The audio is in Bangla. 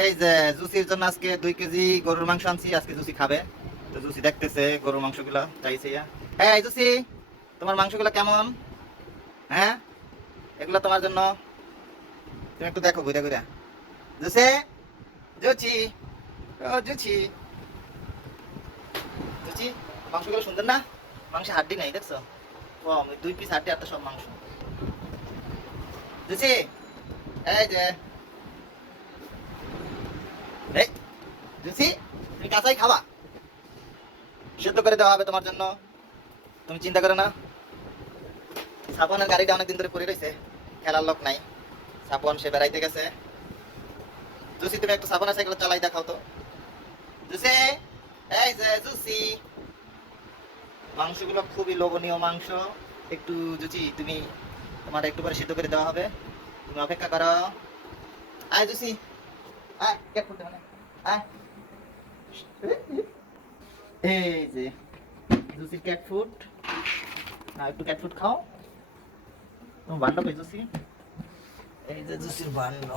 এই যে জুসির জন্য আজকে দুই কেজি গরুর মাংস আনছি, আজকে জুসি খাবে। তো জুসি দেখতেছে গরুর মাংসগুলো, চাইছে ইয়া। এই জুসি, তোমার মাংসগুলো কেমন? হ্যাঁ? এগুলো তোমার জন্য। তুমি একটু দেখো, ঘুরে ঘুরে। জুসে, জুচি, ও জুচি। জুচি, মাংসগুলো সুন্দর না? মাংস হাড্ডি নাই, দেখছ? ও দুই পিস হাড্ডি, আর তো সব মাংস। জুচি, এই যে এই জুসি তুমি কাঁচাই খাবা। সেদ্ধ করে দেওয়া হবে তোমার জন্য। তুমি চিন্তা করো না। সাপনের গাড়িটা অনেকদিন ধরে পড়ে রয়েছে, খেলার লোক নাই। সাপন, সে বেড়াইতে গেছে। জুসি, তুমি একটু সাপনের সাইকেল চালাই দেখাও তো। জুসি, এই যে জুসি। মাংসগুলো খুবই লোভনীয় মাংস। একটু জুচি তুমি তোমার একটু পরে সিদ্ধ করে দেওয়া হবে। তুমি অপেক্ষা করো। আয় জুসি। আয় ফুটতে মানে আয়। এই যে জুসির ক্যাট ফুড না একটু ক্যাট ফুড খাও তুমি বান্ড কই জুসি এই যে জুসির বান্ড